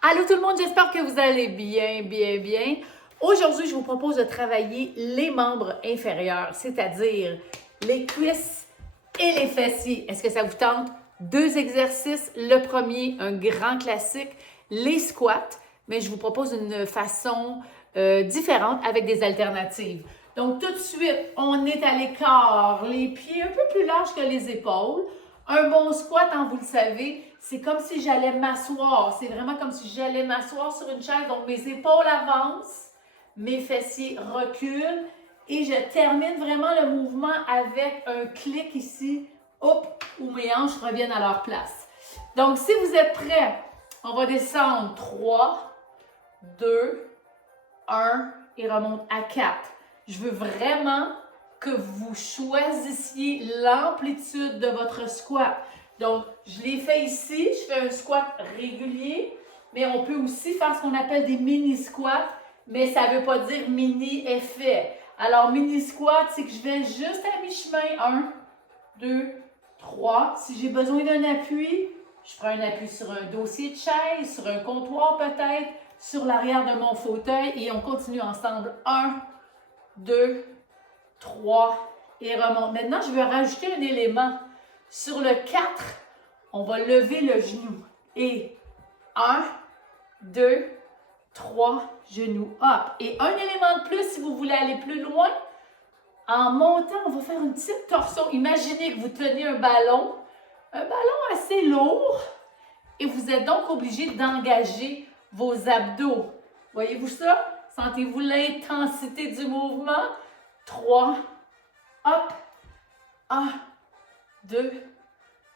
Allô tout le monde, j'espère que vous allez bien. Aujourd'hui, je vous propose de travailler les membres inférieurs, c'est-à-dire les cuisses et les fessiers. Est-ce que ça vous tente? 2 exercices. Le premier, un grand classique, les squats, mais je vous propose une façon différente avec des alternatives. Donc tout de suite, on est à l'écart, les pieds un peu plus larges que les épaules. Un bon squat, vous le savez, c'est comme si j'allais m'asseoir. C'est vraiment comme si j'allais m'asseoir sur une chaise. Donc, mes épaules avancent, mes fessiers reculent et je termine vraiment le mouvement avec un clic ici, hop, où mes hanches reviennent à leur place. Donc, si vous êtes prêts, on va descendre 3, 2, 1 et remonte à 4. Je veux vraiment que vous choisissiez l'amplitude de votre squat. Donc, je l'ai fait ici, je fais un squat régulier, mais on peut aussi faire ce qu'on appelle des mini squats, mais ça ne veut pas dire mini effet. Alors, mini squat, c'est que je vais juste à mi-chemin. 1, 2, 3. Si j'ai besoin d'un appui, je prends un appui sur un dossier de chaise, sur un comptoir peut-être, sur l'arrière de mon fauteuil et on continue ensemble. 1, 2, 3 et remonte. Maintenant, je vais rajouter un élément. Sur le 4, on va lever le genou. Et 1, 2, 3, genou, hop. Et un élément de plus si vous voulez aller plus loin. En montant, on va faire une petite torsion. Imaginez que vous tenez un ballon assez lourd et vous êtes donc obligé d'engager vos abdos. Voyez-vous ça? Sentez-vous l'intensité du mouvement? 3, hop, 1, 2,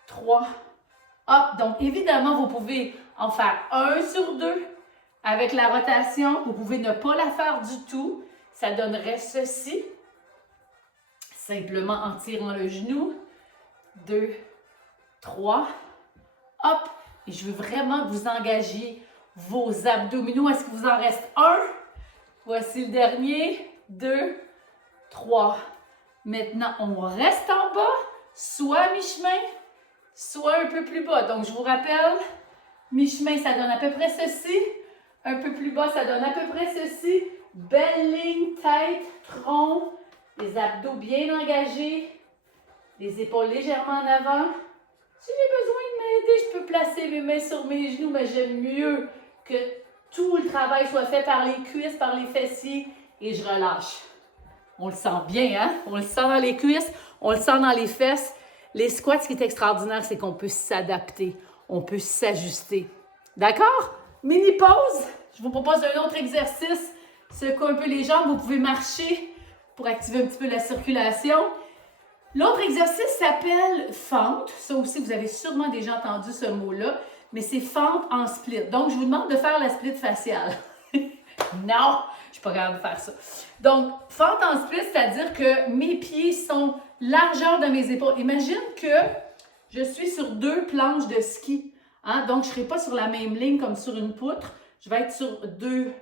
3, hop. Donc, évidemment, vous pouvez en faire 1 sur 2 avec la rotation. Vous pouvez ne pas la faire du tout. Ça donnerait ceci. Simplement en tirant le genou. 2, 3, hop. Et je veux vraiment que vous engagiez vos abdominaux. Est-ce que vous en reste 1? Voici le dernier. 2, 3. Maintenant, on reste en bas, soit à mi-chemin, soit un peu plus bas. Donc, je vous rappelle, mi-chemin, ça donne à peu près ceci. Un peu plus bas, ça donne à peu près ceci. Belle ligne, tête, tronc, les abdos bien engagés, les épaules légèrement en avant. Si j'ai besoin de m'aider, je peux placer mes mains sur mes genoux, mais j'aime mieux que tout le travail soit fait par les cuisses, par les fessiers, et je relâche. On le sent bien, hein? On le sent dans les cuisses, on le sent dans les fesses. Les squats, ce qui est extraordinaire, c'est qu'on peut s'adapter, on peut s'ajuster. D'accord? Mini pause. Je vous propose un autre exercice. Secouez un peu les jambes, vous pouvez marcher pour activer un petit peu la circulation. L'autre exercice s'appelle fente. Ça aussi, vous avez sûrement déjà entendu ce mot-là, mais c'est fente en split. Donc, je vous demande de faire la split faciale. Non, je ne suis pas capable de faire ça. Donc, fente en split, c'est-à-dire que mes pieds sont largeur de mes épaules. Imagine que je suis sur 2 planches de ski. Hein? Donc, je ne serai pas sur la même ligne comme sur une poutre. Je vais être sur deux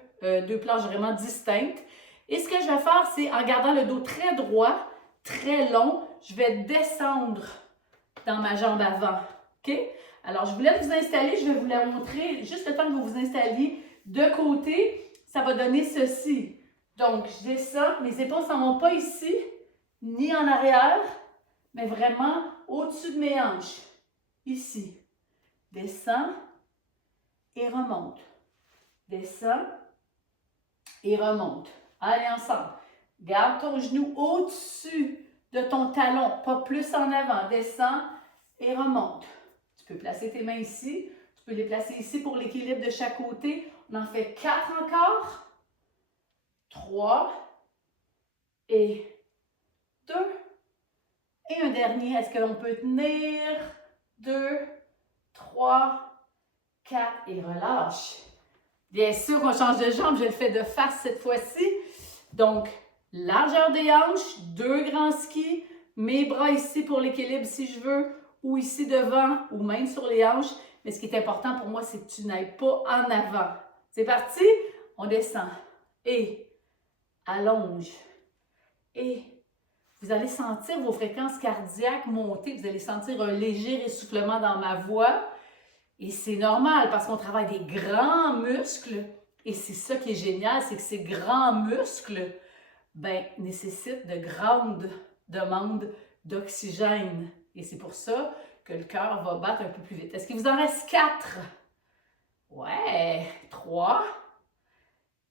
planches vraiment distinctes. Et ce que je vais faire, c'est en gardant le dos très droit, très long, je vais descendre dans ma jambe avant. OK? Alors, je vous laisse vous installer. Je vais vous la montrer juste le temps que vous vous installiez de côté. Ça va donner ceci. Donc, je descends. Mes épaules ne s'en vont pas ici, ni en arrière, mais vraiment au-dessus de mes hanches. Ici. Descends et remonte. Descends et remonte. Allez ensemble. Garde ton genou au-dessus de ton talon, pas plus en avant. Descends et remonte. Tu peux placer tes mains ici. Tu peux les placer ici pour l'équilibre de chaque côté. On en fait 4 encore. 3 et 2. Et un dernier. Est-ce qu'on peut tenir? 2, 3, 4 et relâche. Bien sûr qu'on change de jambe. Je le fais de face cette fois-ci. Donc, largeur des hanches, 2 grands skis, mes bras ici pour l'équilibre si je veux, ou ici devant, ou même sur les hanches. Mais ce qui est important pour moi, c'est que tu n'ailles pas en avant. C'est parti? On descend. Et allonge. Et vous allez sentir vos fréquences cardiaques monter. Vous allez sentir un léger essoufflement dans ma voix. Et c'est normal parce qu'on travaille des grands muscles. Et c'est ça qui est génial, c'est que ces grands muscles nécessitent de grandes demandes d'oxygène. Et c'est pour ça que le cœur va battre un peu plus vite. Est-ce qu'il vous en reste 4? Ouais, 3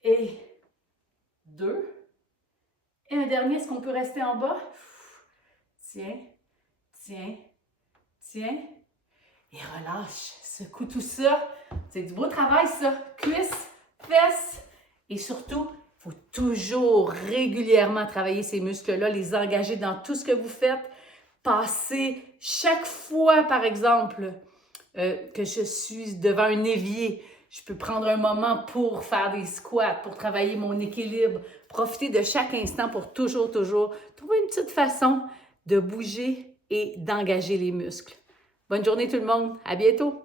et 2. Et un dernier, est-ce qu'on peut rester en bas? Tiens, tiens, tiens. Et relâche, secoue tout ça. C'est du beau travail ça. Cuisses, fesses. Et surtout, il faut toujours régulièrement travailler ces muscles-là, les engager dans tout ce que vous faites. Passer chaque fois, par exemple, que je suis devant un évier, je peux prendre un moment pour faire des squats, pour travailler mon équilibre, profiter de chaque instant pour toujours trouver une petite façon de bouger et d'engager les muscles. Bonne journée tout le monde, à bientôt!